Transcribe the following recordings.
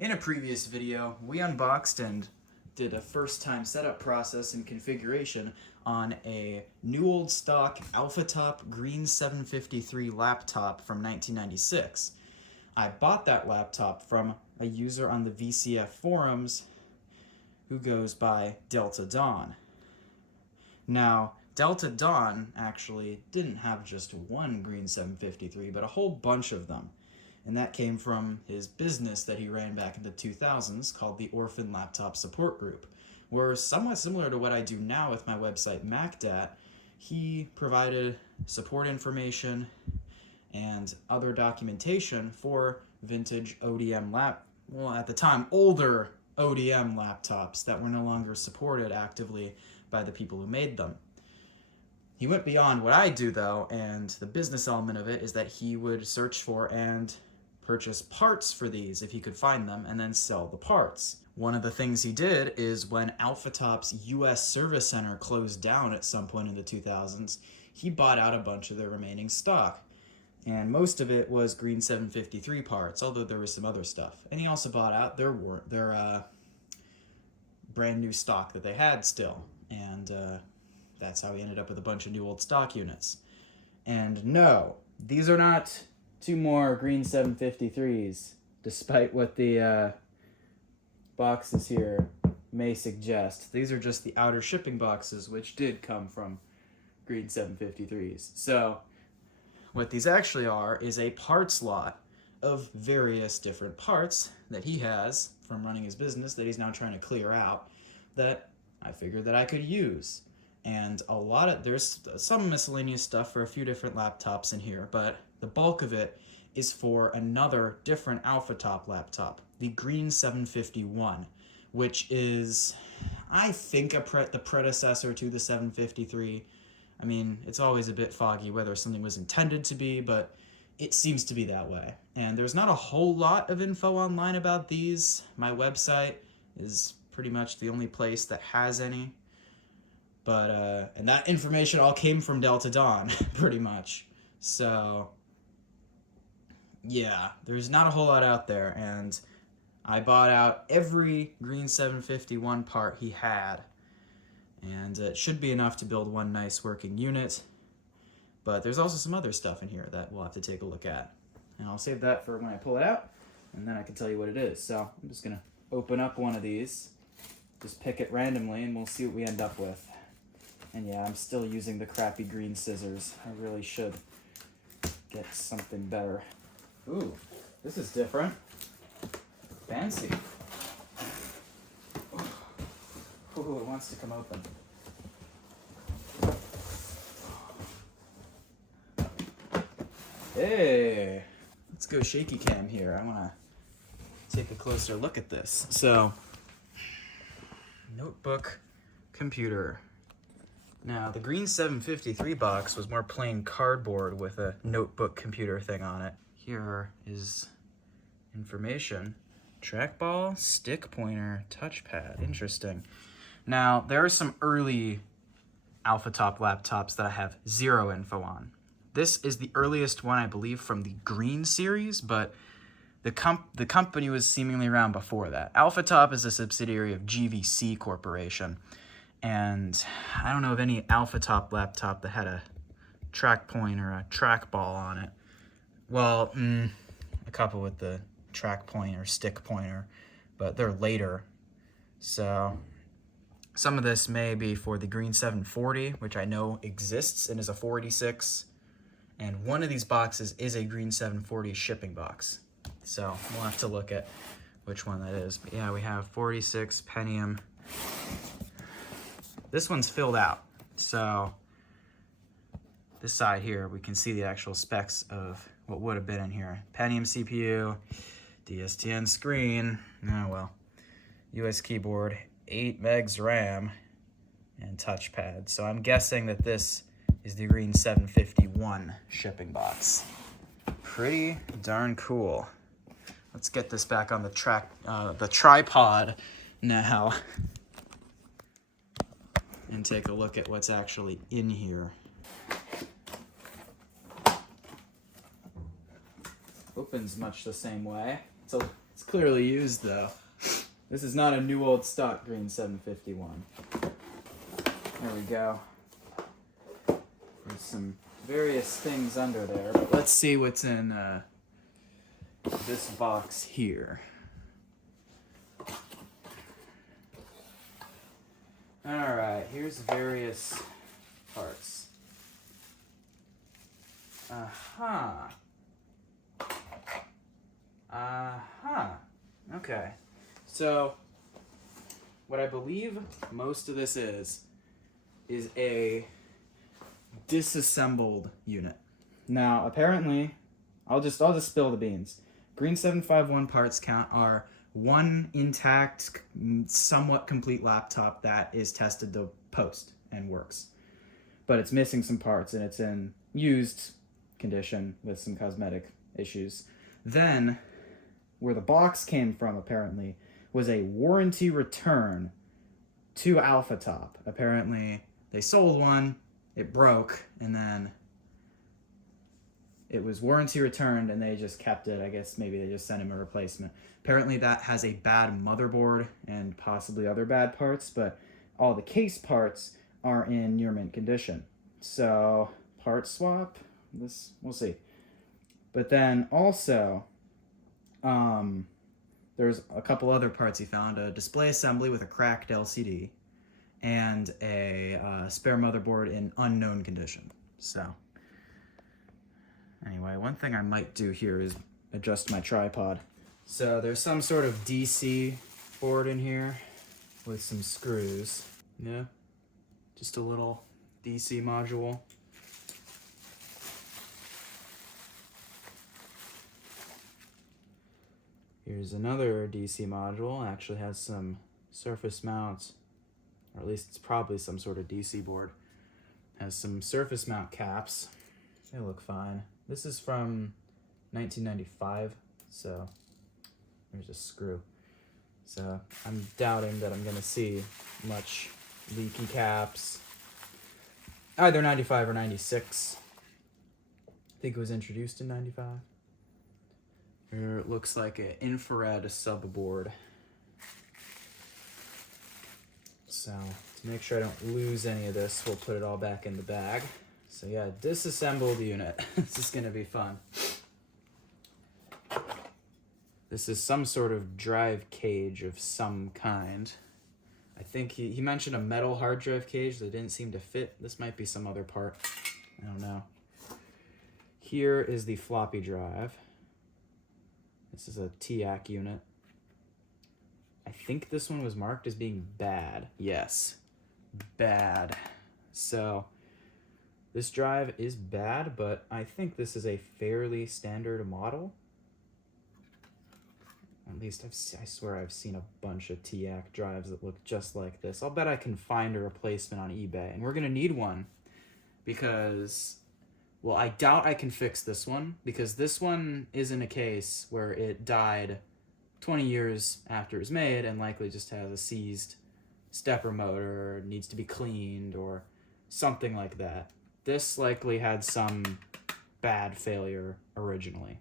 In a previous video, we unboxed and did a first-time setup process and configuration on a new old stock Alpha-Top Green 753 laptop from 1996. I bought that laptop from a user on the VCF forums who goes by Delta Dawn. Now, Delta Dawn actually didn't have just one Green 753, but a whole bunch of them. And that came from his business that he ran back in the 2000s called the Orphan Laptop Support Group, where somewhat similar to what I do now with my website MacDat, he provided support information and other documentation for vintage ODM at the time, older ODM laptops that were no longer supported actively by the people who made them. He went beyond what I do though, and the business element of it is that he would search for and purchase parts for these if he could find them and then sell the parts. One of the things he did is when Alpha-Top's US service center closed down at some point in the 2000s, he bought out a bunch of their remaining stock. And most of it was Green 753 parts, although there was some other stuff. And he also bought out their brand new stock that they had still. And that's how he ended up with a bunch of new old stock units. And no, these are not two more Green 753s, despite what the boxes here may suggest. These are just the outer shipping boxes, which did come from Green 753s. So what these actually are is a parts lot of various different parts that he has from running his business that he's now trying to clear out that I figured that I could use. And there's some miscellaneous stuff for a few different laptops in here, but the bulk of it is for another different Alpha-Top laptop, the Green 751, which is, I think, the predecessor to the 753. I mean, it's always a bit foggy whether something was intended to be, but it seems to be that way. And there's not a whole lot of info online about these. My website is pretty much the only place that has any. But, and that information all came from Delta Dawn, pretty much. So, yeah, there's not a whole lot out there, and I bought out every Green 751 part he had. And it should be enough to build one nice working unit. But there's also some other stuff in here that we'll have to take a look at. And I'll save that for when I pull it out, and then I can tell you what it is. So I'm just going to open up one of these, just pick it randomly, and we'll see what we end up with. And yeah, I'm still using the crappy green scissors. I really should get something better. Ooh, this is different. Fancy. Ooh, it wants to come open. Hey, let's go shaky cam here. I want to take a closer look at this. So, notebook computer. Now, the Green 753 box was more plain cardboard with a notebook computer thing on it. Here is information. Trackball, stick pointer, touchpad. Interesting. Now, there are some early Alpha-Top laptops that I have zero info on. This is the earliest one, I believe, from the Green series, but the company was seemingly around before that. Alpha-Top is a subsidiary of GVC Corporation, and I don't know of any Alpha-Top laptop that had a track point or a trackball on it. Well, a couple with the track point or stick pointer, but they're later. So some of this may be for the Green 740, which I know exists and is a 486. And one of these boxes is a Green 740 shipping box. So we'll have to look at which one that is. But yeah, we have 46 Pentium. This one's filled out. So this side here, we can see the actual specs of what would have been in here. Pentium CPU, DSTN screen, oh well, US keyboard, 8 megs RAM, and touchpad. So I'm guessing that this is the Green 751 shipping box. Pretty darn cool. Let's get this back on the tripod now and take a look at what's actually in here. Opens much the same way. It's clearly used though. This is not a new old stock green 751. There we go. There's some various things under there, but let's see what's in this box here. Alright, here's various parts. Okay. So, what I believe most of this is a disassembled unit. Now, apparently, I'll just spill the beans. Green 751 parts count are one intact, somewhat complete laptop that is tested to post and works. But it's missing some parts and it's in used condition with some cosmetic issues. Then, where the box came from, apparently, was a warranty return to Alpha-Top. Apparently, they sold one, it broke, and then it was warranty returned and they just kept it. I guess maybe they just sent him a replacement. Apparently that has a bad motherboard and possibly other bad parts, but all the case parts are in near mint condition. So, part swap, this, we'll see. But then also, there's a couple other parts he found. A display assembly with a cracked LCD and a spare motherboard in unknown condition. So, anyway, one thing I might do here is adjust my tripod. So there's some sort of DC board in here with some screws. Yeah, just a little DC module. Here's another DC module. Actually has some surface mounts, or at least it's probably some sort of DC board. Has some surface mount caps. They look fine. This is from 1995, so there's a screw. So I'm doubting that I'm gonna see much leaky caps. Either 95 or 96. I think it was introduced in 95. Here it looks like an infrared subboard. So to make sure I don't lose any of this, we'll put it all back in the bag. So yeah, disassembled unit. This is gonna be fun. This is some sort of drive cage of some kind. I think he mentioned a metal hard drive cage that didn't seem to fit. This might be some other part. I don't know. Here is the floppy drive. This is a TAC unit. I think this one was marked as being bad. Yes, bad. So this drive is bad, but I think this is a fairly standard model. At least I swear I've seen a bunch of TAC drives that look just like this. I'll bet I can find a replacement on eBay, and we're gonna need one because, well, I doubt I can fix this one because this one is in a case where it died 20 years after it was made and likely just has a seized stepper motor, needs to be cleaned or something like that. This likely had some bad failure originally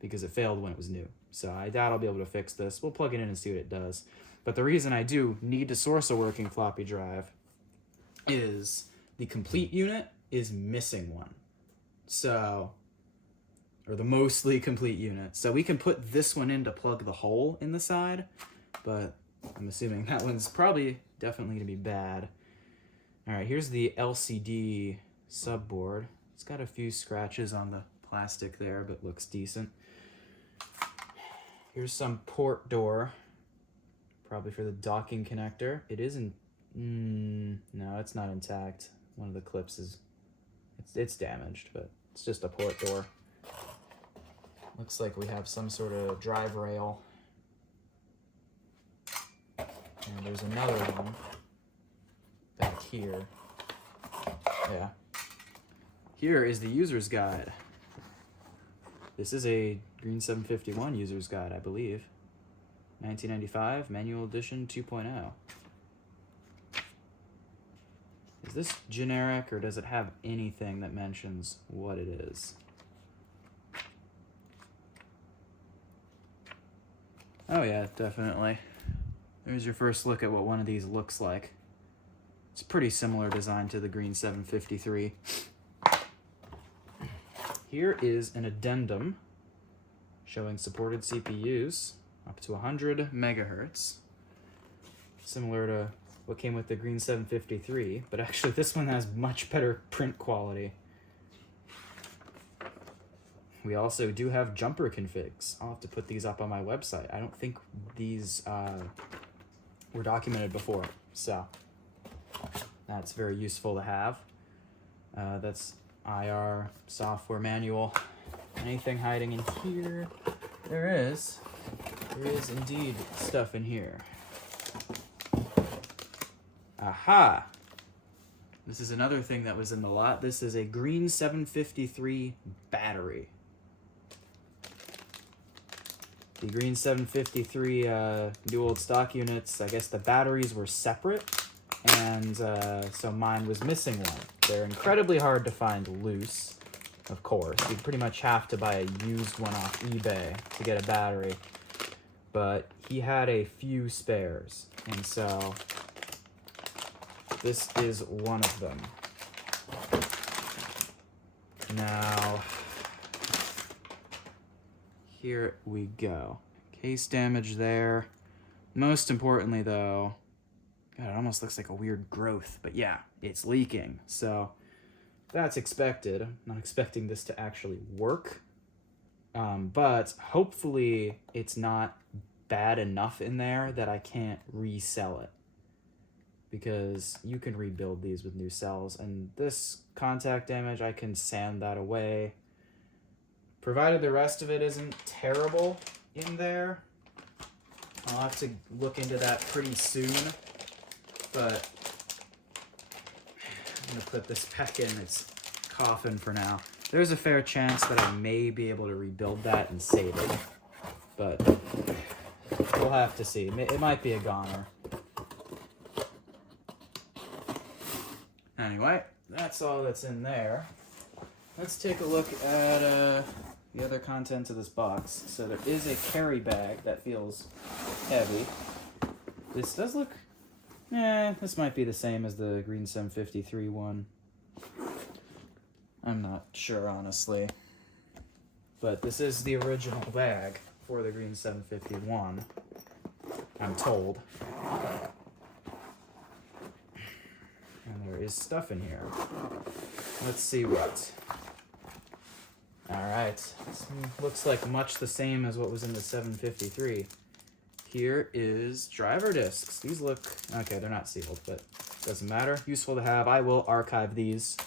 because it failed when it was new. So I doubt I'll be able to fix this. We'll plug it in and see what it does. But the reason I do need to source a working floppy drive is the complete unit is missing one. So, or the mostly complete unit. So we can put this one in to plug the hole in the side, but I'm assuming that one's probably definitely gonna be bad. All right, here's the LCD subboard. It's got a few scratches on the plastic there, but looks decent. Here's some port door, probably for the docking connector. It isn't, no, it's not intact. One of the clips is, it's damaged, but it's just a port door. Looks like we have some sort of drive rail. And there's another one back here. Yeah. Here is the user's guide. This is a Green 751 user's guide, I believe. 1995, manual edition 2.0. Is this generic or does it have anything that mentions what it is? Oh yeah, definitely. There's your first look at what one of these looks like. It's a pretty similar design to the Green 753. Here is an addendum showing supported CPUs up to 100 megahertz. Similar to what came with the Green 753, but actually this one has much better print quality. We also do have jumper configs. I'll have to put these up on my website. I don't think these were documented before, so that's very useful to have. That's IR software manual. Anything hiding in here? There is indeed stuff in here. Aha! This is another thing that was in the lot. This is a Green 753 battery. The Green 753 new old stock units, I guess the batteries were separate, and so mine was missing one. They're incredibly hard to find loose, of course. You pretty much have to buy a used one off eBay to get a battery. But he had a few spares, and so this is one of them. Now, here we go. Case damage there. Most importantly though, God, it almost looks like a weird growth, but yeah, it's leaking. So that's expected. I'm not expecting this to actually work. But hopefully it's not bad enough in there that I can't resell it. Because you can rebuild these with new cells, and this contact damage, I can sand that away. Provided the rest of it isn't terrible in there. I'll have to look into that pretty soon, but I'm gonna put this back in its coffin for now. There's a fair chance that I may be able to rebuild that and save it, but we'll have to see. It might be a goner. Anyway, that's all that's in there. Let's take a look at the other contents of this box. So there is a carry bag that feels heavy. This does look... this might be the same as the Green 753 one. I'm not sure, honestly. But this is the original bag for the Green 751, I'm told. And there is stuff in here. Let's see what. Alright, this looks like much the same as what was in the 753. Here is driver discs. These look, okay, they're not sealed, but doesn't matter. Useful to have. I will archive these.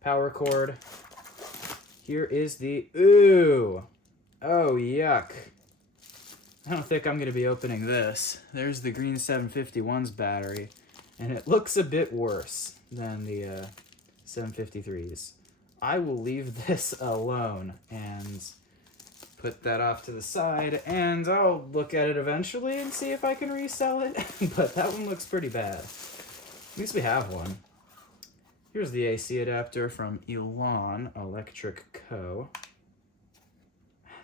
Power cord. Here is the, ooh, oh yuck. I don't think I'm going to be opening this. There's the Green 751's battery, and it looks a bit worse than the 753's. I will leave this alone and put that off to the side, and I'll look at it eventually and see if I can resell it. But that one looks pretty bad. At least we have one. Here's the AC adapter from Elon Electric Co.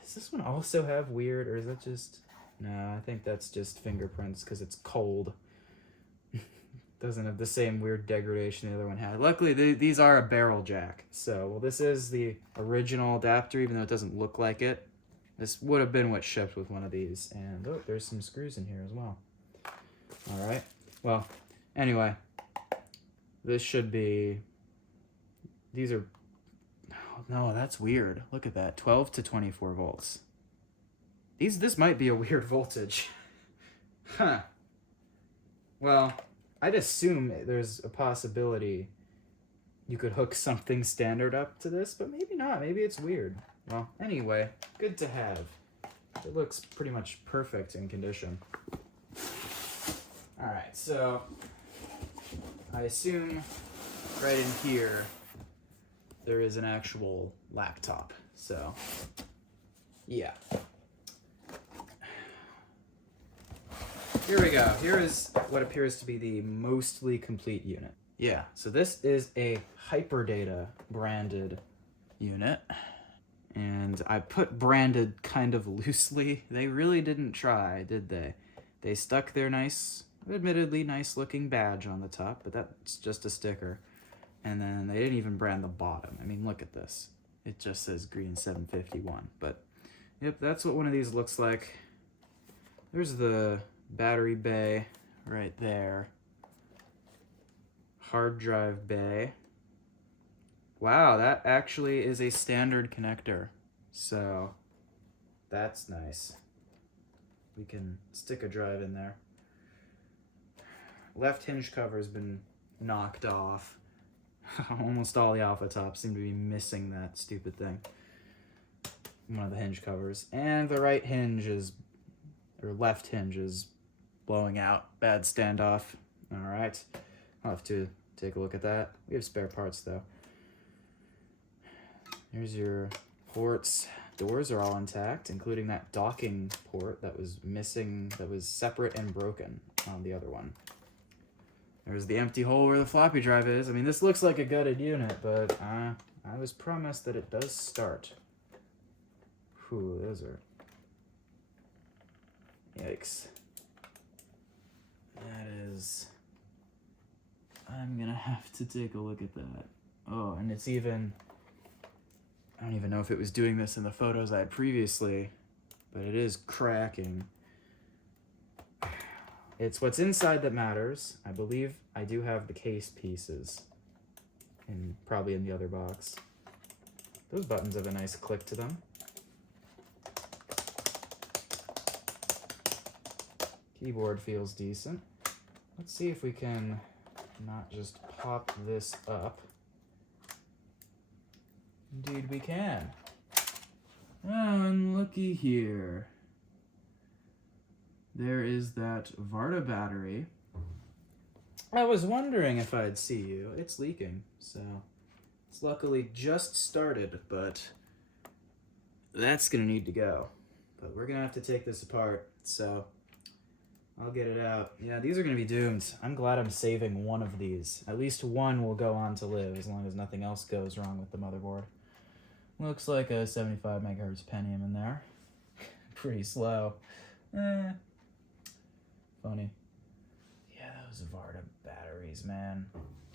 Does this one also have weird, or is that just... No, I think that's just fingerprints because it's cold. Doesn't have the same weird degradation the other one had. Luckily, these are a barrel jack. So, well, this is the original adapter, even though it doesn't look like it. This would have been what shipped with one of these. And, oh, there's some screws in here as well. All right. Well, anyway, this should be... These are... Oh, no, that's weird. Look at that. 12 to 24 volts. This might be a weird voltage. Huh. Well... I'd assume there's a possibility you could hook something standard up to this, but maybe not. Maybe it's weird. Well, anyway, good to have. It looks pretty much perfect in condition. Alright, so I assume right in here there is an actual laptop. So, yeah. Here we go. Here is what appears to be the mostly complete unit. Yeah, so this is a Hyperdata branded unit. And I put branded kind of loosely. They really didn't try, did they? They stuck their nice, admittedly nice looking badge on the top, but that's just a sticker. And then they didn't even brand the bottom. I mean, look at this. It just says Green 751. But, yep, that's what one of these looks like. There's the battery bay right there. Hard drive bay. Wow, that actually is a standard connector. So, that's nice. We can stick a drive in there. Left hinge cover has been knocked off. Almost all the Alpha-Tops seem to be missing that stupid thing. One of the hinge covers. And the right hinge is, or left hinge is blowing out. Bad standoff. Alright. I'll have to take a look at that. We have spare parts though. Here's your ports. Doors are all intact, including that docking port that was missing, that was separate and broken on the other one. There's the empty hole where the floppy drive is. I mean, this looks like a gutted unit, but I was promised that it does start. Whew, those are... Yikes. That is... I'm gonna have to take a look at that. Oh, and it's even... I don't even know if it was doing this in the photos I had previously, but it is cracking. It's what's inside that matters. I believe I do have the case pieces, probably in the other box. Those buttons have a nice click to them. Keyboard feels decent. Let's see if we can not just pop this up. Indeed we can. Oh, and looky here. There is that Varta battery. I was wondering if I'd see you. It's leaking, so it's luckily just started, but that's gonna need to go. But we're gonna have to take this apart, so I'll get it out. Yeah, these are gonna be doomed. I'm glad I'm saving one of these. At least one will go on to live, as long as nothing else goes wrong with the motherboard. Looks like a 75 megahertz Pentium in there. Pretty slow. Funny. Yeah, those Varta batteries, man.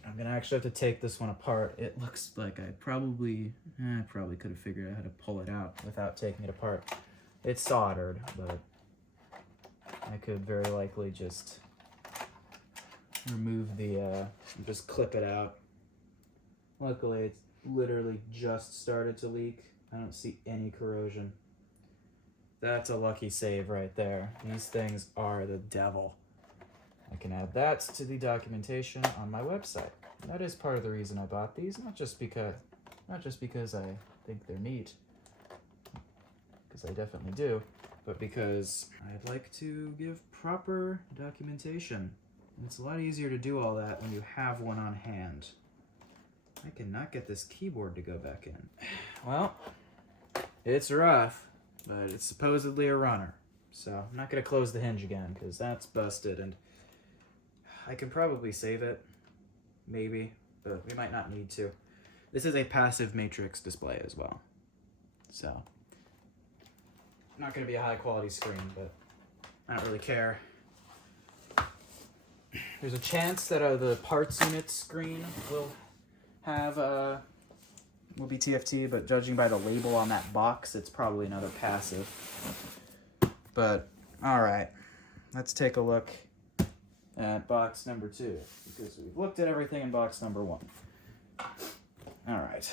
I'm gonna actually have to take this one apart. It looks like I probably could have figured out how to pull it out without taking it apart. It's soldered, but I could very likely just remove the, just clip it out. Luckily, it's literally just started to leak. I don't see any corrosion. That's a lucky save right there. These things are the devil. I can add that to the documentation on my website. That is part of the reason I bought these, not just because I think they're neat, because I definitely do, but because I'd like to give proper documentation. And it's a lot easier to do all that when you have one on hand. I cannot get this keyboard to go back in. Well, it's rough, but it's supposedly a runner. So I'm not going to close the hinge again, because that's busted, and I can probably save it, maybe, but we might not need to. This is a passive matrix display as well, so not going to be a high quality screen, but I don't really care. There's a chance that the parts unit screen will be TFT, but judging by the label on that box, it's probably another passive. But, alright, let's take a look at box number 2, because we've looked at everything in box number 1. Alright,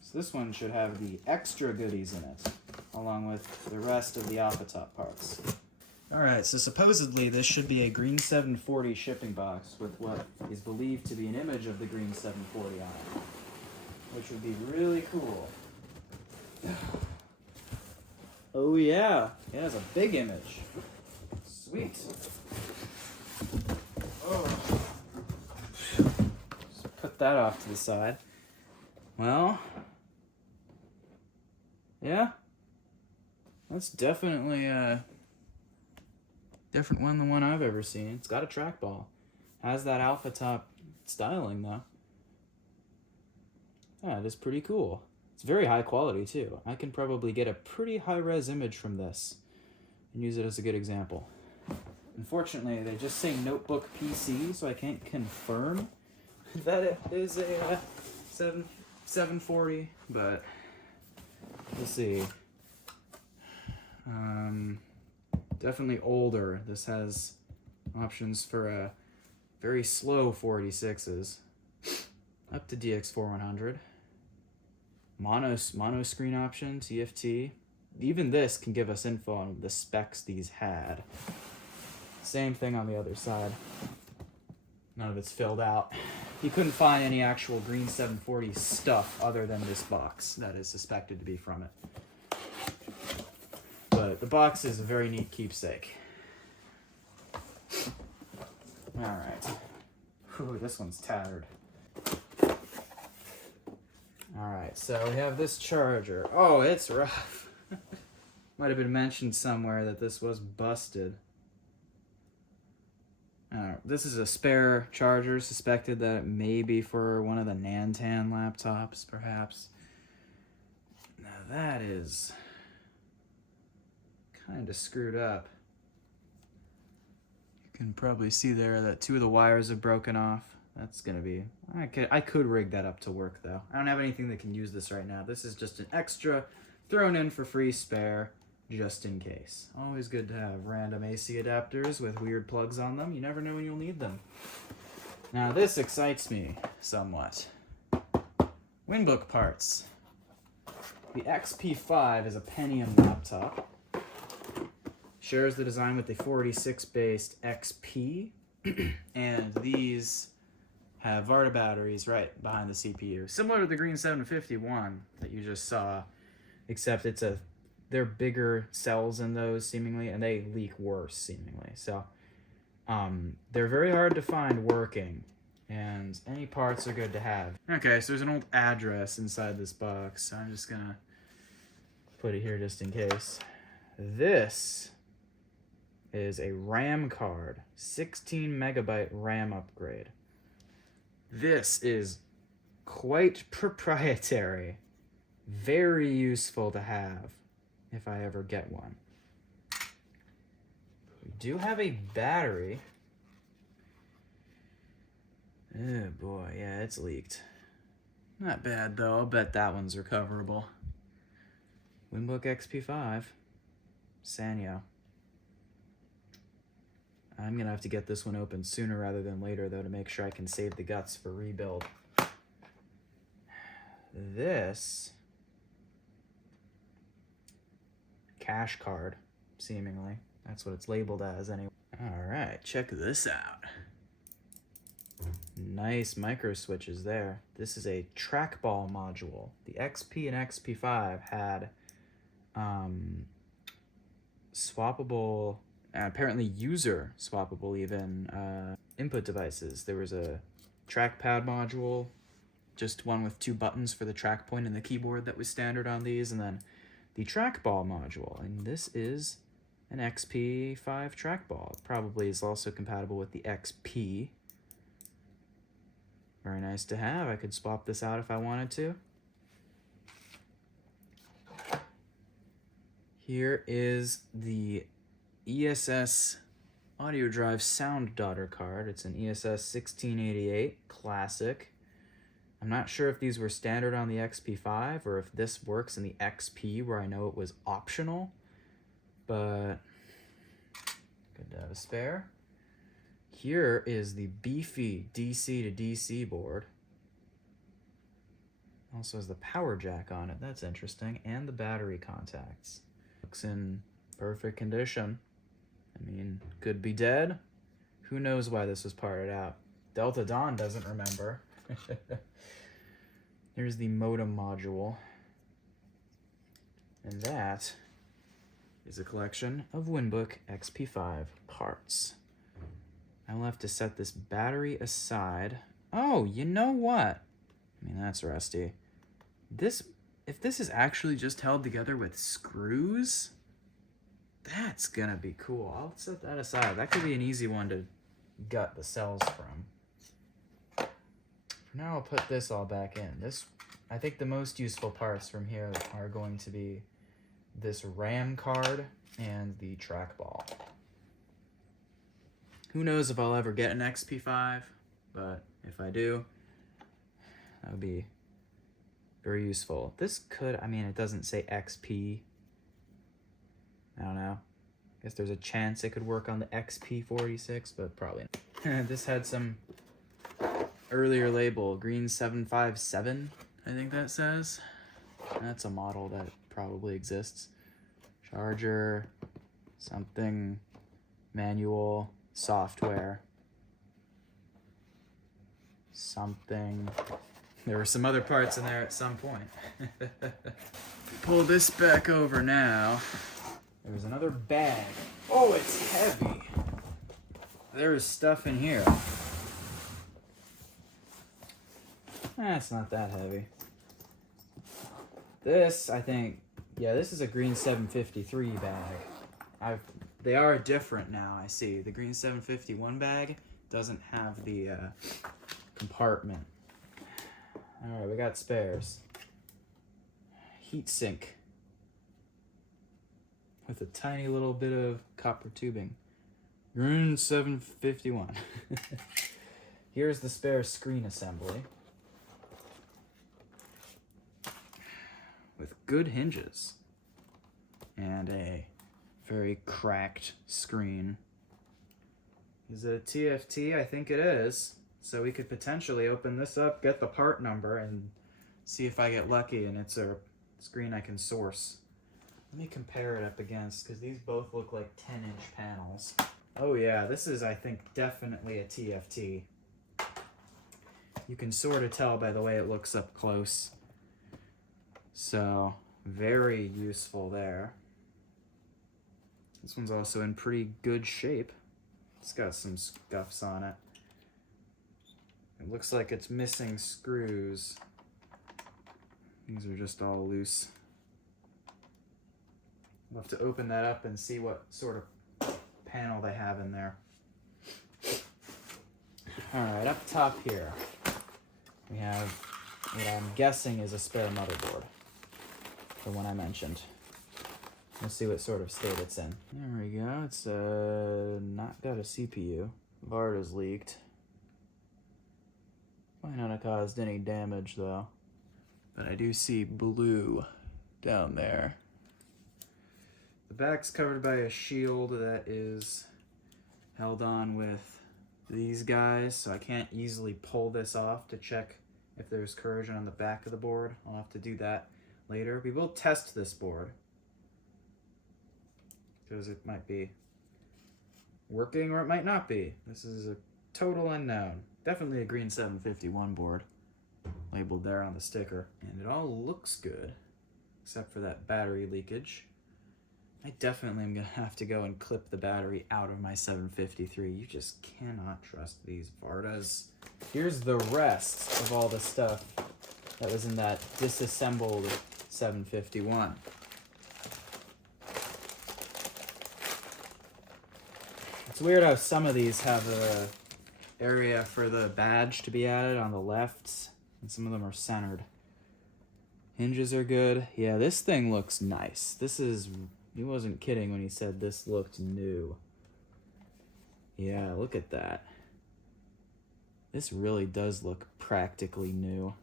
so this one should have the extra goodies in it, along with the rest of the Alpha-Top parts. Alright, so supposedly this should be a Green 740 shipping box with what is believed to be an image of the Green 740 on it, which would be really cool. Oh yeah, it has a big image. Sweet. Oh. Just put that off to the side. Well, yeah, that's definitely a different one than one I've ever seen. It's got a trackball. Has that Alpha-Top styling though. Yeah, it is pretty cool. It's very high quality too. I can probably get a pretty high-res image from this and use it as a good example. Unfortunately, they just say notebook PC, so I can't confirm that it is a 740, but we'll see. Definitely older. This has options for a very slow 486s, up to DX4100. Mono screen option, TFT. Even this can give us info on the specs these had. Same thing on the other side. None of it's filled out. You couldn't find any actual Green 740 stuff other than this box that is suspected to be from it. But the box is a very neat keepsake. Alright. Ooh, this one's tattered. Alright, so we have this charger. Oh, it's rough. Might have been mentioned somewhere that this was busted. This is a spare charger, suspected that it may be for one of the Nantan laptops, perhaps. Now that is kind of screwed up. You can probably see there that 2 of the wires have broken off. That's gonna be, I could rig that up to work though. I don't have anything that can use this right now. This is just an extra thrown in for free spare, just in case. Always good to have random AC adapters with weird plugs on them. You never know when you'll need them. Now this excites me somewhat. WinBook parts. The XP5 is a Pentium laptop. Shares the design with the 486 based XP. And these have Varta batteries right behind the CPU. Similar to the Green 751 that you just saw, except they're bigger cells in those seemingly, and they leak worse seemingly. So they're very hard to find working, and any parts are good to have. Okay, so there's an old address inside this box, so I'm just gonna put it here just in case. This is a RAM card, 16 megabyte RAM upgrade. This is quite proprietary, very useful to have if I ever get one. We do have a battery. Oh boy, yeah, it's leaked. Not bad though, I'll bet that one's recoverable. WinBook XP5, Sanyo. I'm gonna have to get this one open sooner rather than later though to make sure I can save the guts for rebuild. This cash card, seemingly. That's what it's labeled as anyway. Alright, check this out. Nice micro switches there. This is a trackball module. The XP and XP5 had swappable, apparently user swappable even, input devices. There was a trackpad module, just one with 2 buttons for the track point and the keyboard that was standard on these, and then the trackball module. And this is an XP5 trackball. It probably is also compatible with the XP. Very nice to have. I could swap this out if I wanted to. Here is the ESS Audio Drive Sound Daughter card. It's an ESS 1688 Classic. I'm not sure if these were standard on the XP5 or if this works in the XP where I know it was optional, but good to have a spare. Here is the beefy DC to DC board. Also has the power jack on it, that's interesting, and the battery contacts. Looks in perfect condition. I mean, could be dead. Who knows why this was parted out? Delta Dawn doesn't remember. Here's the modem module. And that is a collection of WinBook XP5 parts. I'll have to set this battery aside. Oh, you know what? I mean, that's rusty. If this is actually just held together with screws, that's gonna be cool. I'll set that aside. That could be an easy one to gut the cells from. For now, I'll put this all back in. I think the most useful parts from here are going to be this RAM card and the trackball. Who knows if I'll ever get an XP5, but if I do, that would be very useful. This could, I mean, it doesn't say XP. I don't know. I guess there's a chance it could work on the XP46, but probably not. This had some earlier label, green 757, I think that says. That's a model that probably exists. Charger, something, manual, software, something. There were some other parts in there at some point. Pull this back over now. There's another bag. Oh, it's heavy. There's stuff in here. It's not that heavy. This, I think, yeah, this is a green 753 bag. They are different now, I see. The green 751 bag doesn't have the compartment. Alright, we got spares. Heat sink with a tiny little bit of copper tubing. Green 751. Here's the spare screen assembly. With good hinges. And a very cracked screen. Is it a TFT? I think it is. So we could potentially open this up, get the part number, and see if I get lucky and it's a screen I can source. Let me compare it up against, because these both look like 10-inch panels. Oh yeah, this is, I think, definitely a TFT. You can sort of tell by the way it looks up close. So, very useful there. This one's also in pretty good shape. It's got some scuffs on it. It looks like it's missing screws. These are just all loose. We'll have to open that up and see what sort of panel they have in there. Alright, up top here, we have what I'm guessing is a spare motherboard. The one I mentioned. Let's see what sort of state it's in. There we go. It's not got a CPU. VARDA's leaked. Might not have caused any damage though. But I do see blue down there. The back's covered by a shield that is held on with these guys, so I can't easily pull this off to check if there's corrosion on the back of the board. I'll have to do that later. We will test this board, because it might be working or it might not be. This is a total unknown. Definitely a green 751 board, labeled there on the sticker. And it all looks good, except for that battery leakage. I definitely am gonna have to go and clip the battery out of my 753. You just cannot trust these VARDAs. Here's the rest of all the stuff that was in that disassembled 751. It's weird how some of these have a area for the badge to be added on the left, and some of them are centered. Hinges are good. Yeah, this thing looks nice. This is, he wasn't kidding when he said this looked new. Yeah, look at that. This really does look practically new.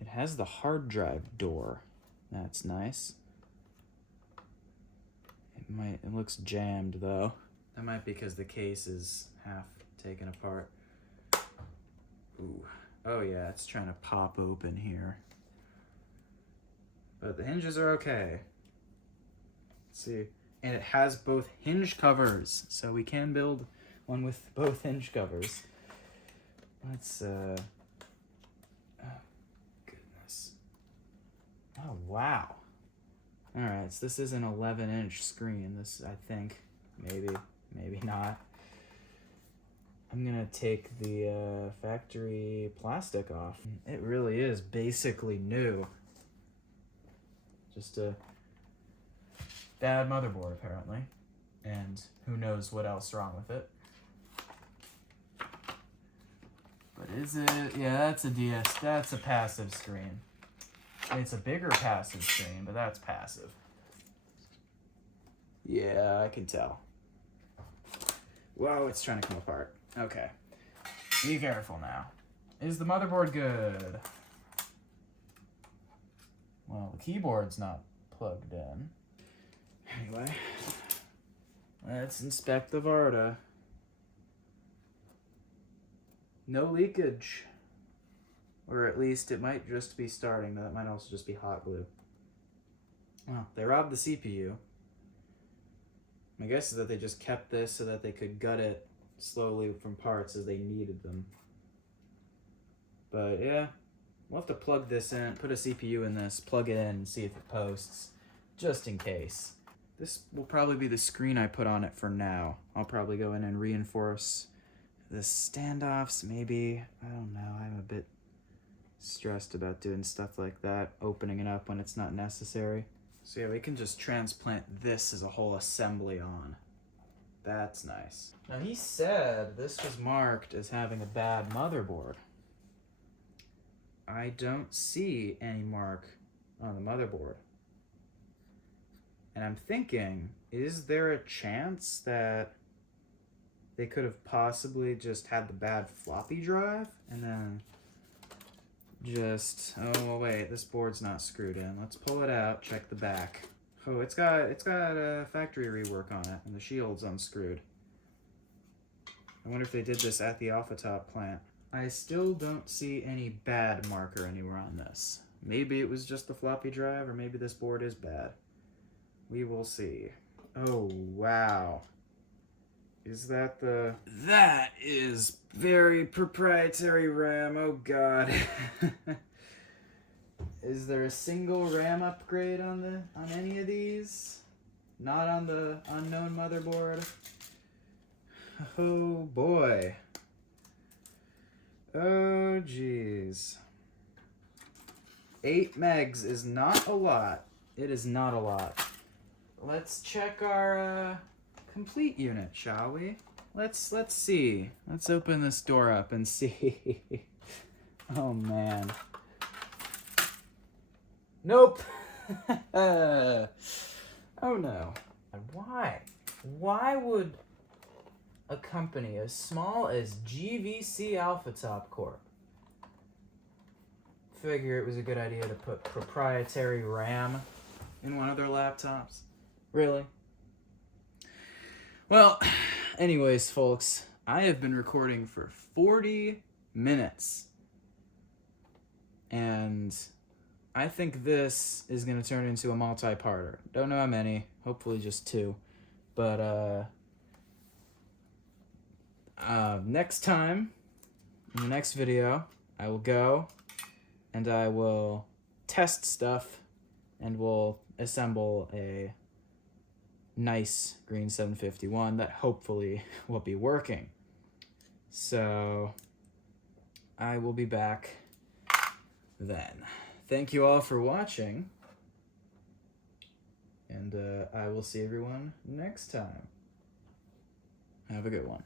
It has the hard drive door. That's nice. It looks jammed though. That might be because the case is half taken apart. Ooh. Oh yeah, it's trying to pop open here. But the hinges are okay. Let's see. And it has both hinge covers, so we can build one with both hinge covers. Let's oh goodness. Oh wow. Alright, so this is an 11-inch screen. This, I think, maybe not. I'm gonna take the factory plastic off. It really is basically new. Just a bad motherboard, apparently. And who knows what else wrong with it. What is it? Yeah, that's a DS. That's a passive screen. It's a bigger passive screen, but that's passive. Yeah, I can tell. Whoa, it's trying to come apart. Okay. Be careful now. Is the motherboard good? Well, the keyboard's not plugged in. Anyway, let's inspect the Varda. No leakage. Or at least it might just be starting. That might also just be hot glue. Well, they robbed the CPU. My guess is that they just kept this so that they could gut it slowly from parts as they needed them. But yeah, we'll have to plug this in, put a CPU in this, plug it in, and see if it posts, just in case. This will probably be the screen I put on it for now. I'll probably go in and reinforce the standoffs, maybe. I don't know, I'm a bit stressed about doing stuff like that, opening it up when it's not necessary. So yeah, we can just transplant this as a whole assembly on. That's nice. Now he said this was marked as having a bad motherboard. I don't see any mark on the motherboard. And I'm thinking, is there a chance that they could have possibly just had the bad floppy drive and then just, oh well, wait, this board's not screwed in. Let's pull it out, check the back. Oh, it's got a factory rework on it, and the shield's unscrewed. I wonder if they did this at the Alpha-Top plant. I still don't see any bad marker anywhere on this. Maybe it was just the floppy drive, or maybe this board is bad. We will see. Oh, wow. Is that the... That is very proprietary RAM, oh god. Is there a single RAM upgrade on any of these? Not on the unknown motherboard? Oh boy. Oh jeez. 8 megs is not a lot. It is not a lot. Let's check our complete unit, shall we? Let's see. Let's open this door up and see. Oh man. Nope. Oh no. And why? Why would a company as small as GVC Alpha-Top Corp figure it was a good idea to put proprietary RAM in one of their laptops? Really? Well, anyways, folks, I have been recording for 40 minutes. And I think this is going to turn into a multi-parter. Don't know how many. Hopefully just 2. But, next time, in the next video, I will go and I will test stuff and we'll assemble a nice green 751 that hopefully will be working. So I will be back then. Thank you all for watching, and I will see everyone next time. Have a good one.